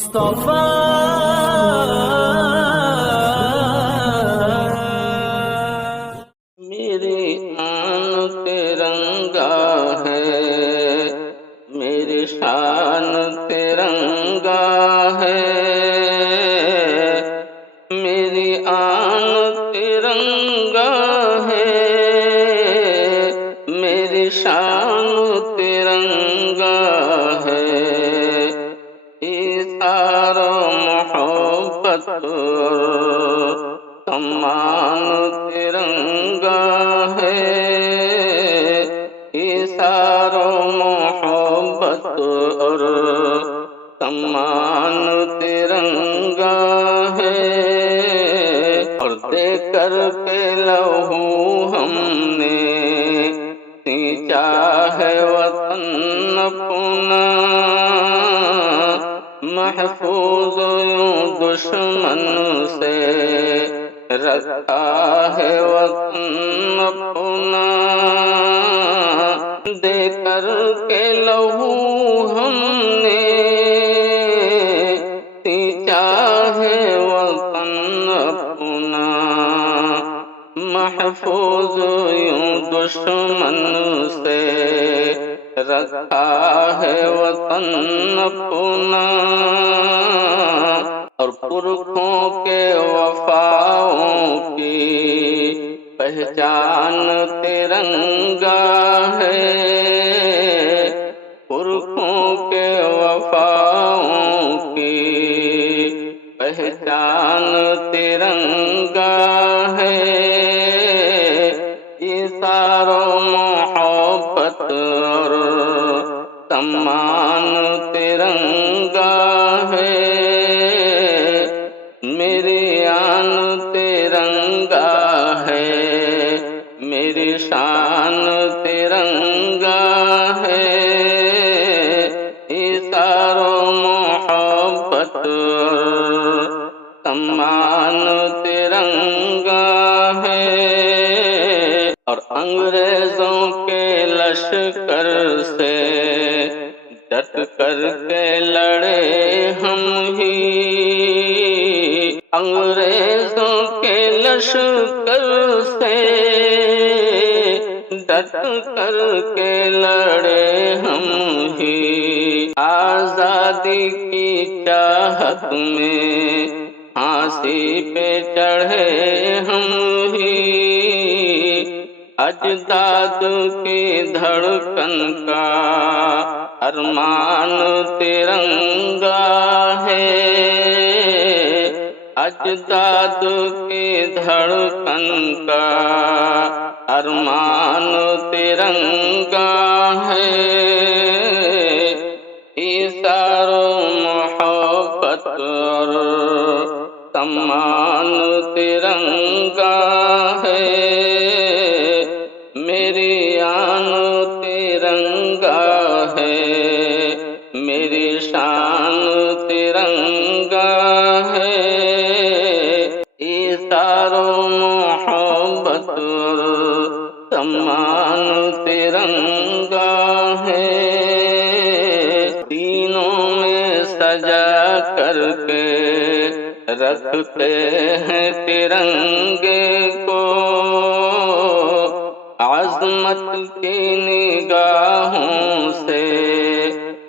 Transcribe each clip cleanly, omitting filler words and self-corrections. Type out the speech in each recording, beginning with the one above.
مصطفیٰ میری آن ترنگا ہے، میری شان ترنگا ہے، میری آن ترنگا ہے، میری شان ترنگا ہے، ایثار محبت سمان ترنگا ہے، ایثار محبت اور سمان ترنگا ہے، اور دے کر کے لہو ہم نے سینچا ہے وطن اپنا، محفوظ یوں دشمن سے رکھا ہے وطن اپنا، دے کر کے لہو ہم نے سینچا ہے وطن اپنا، محفوظ یوں دشمن سے رکھا ہے وطن اپنا، اور پرکھوں کے وفاؤں کی پہچان ترنگا ہے، پرکھوں کے وفاؤں کی پہچان ترنگا ہے، ایثار محبت اور سمان ترنگا ہے، میری آن ترنگا ہے، میری شان ترنگا ہے، ایثار محبت سمان ترنگا ہے، اور انگریزوں کے لشکر سے ڈٹ کر کے لڑے ہم ہی، انگریزوں کے لشکر سے ڈٹ کر کے لڑے ہم ہی، آزادی کی چاہت میں پھانسی پہ چڑھے ہم ہی، اجداد کی دھڑکن کا ارمان ترنگا ہے، اجداد کی دھڑکن کا ارمان ترنگا ہے، ایثار محبت اور سمان ترنگا ہے، میری آن ترنگا ہے، میری شان ترنگا ہے، ایثار محبت اور سمان ترنگا ہے، تینوں میں سجا کر کے رکھتے ہیں ترنگے کو، عظمت کی نگاہوں سے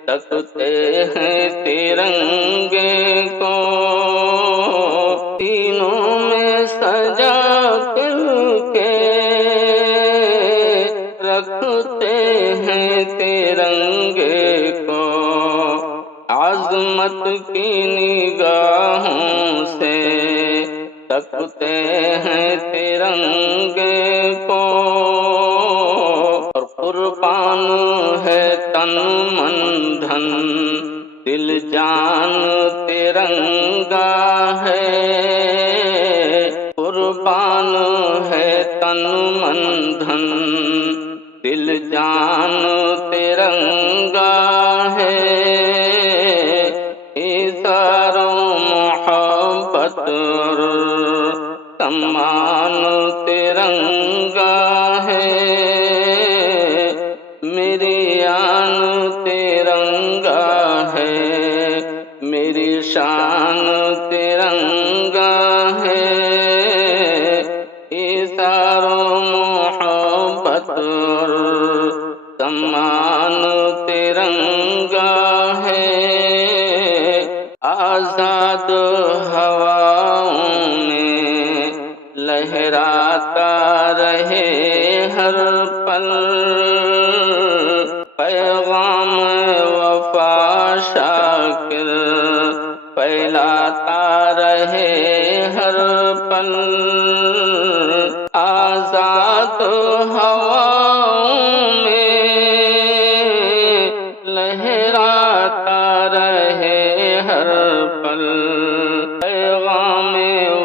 تکتے ہیں ترنگے کو، تینوں میں سجا کر کے رکھتے ہیں ترنگے کو، عظمت کی نگاہوں سے تکتے ہیں ترنگے کو، اور قربان ہے تن من دھن دل جان ترنگا ہے، قربان ہے تن من دھن دل جان ترنگا ہے، ایثار محبت اور سمان ترنگا ہے، میری آن ترنگا ہے، تیری شان ترنگا ہے، ایثار و محبت اور سمان ترنگا ہے، آزاد ہواؤں میں لہراتا رہے ہر پل، پیغام وفا شاکر پھیلاتا رہے ہر پل، آزاد ہواؤں میں لہراتا رہے ہر پل، پیغام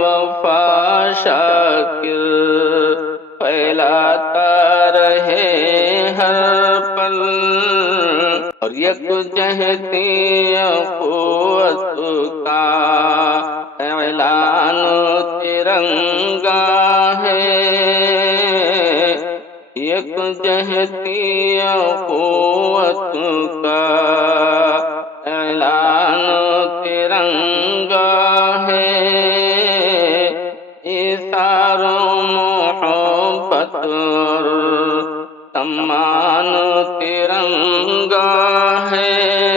وفا شاکر پھیلاتا رہے ہر پل، اور یکجہتی اخوت کا اعلان ترنگا ہے، یکجہتی اخوت کا اعلان ترنگا ہے، ایثار و محبت اور سمان ترنگا ہے۔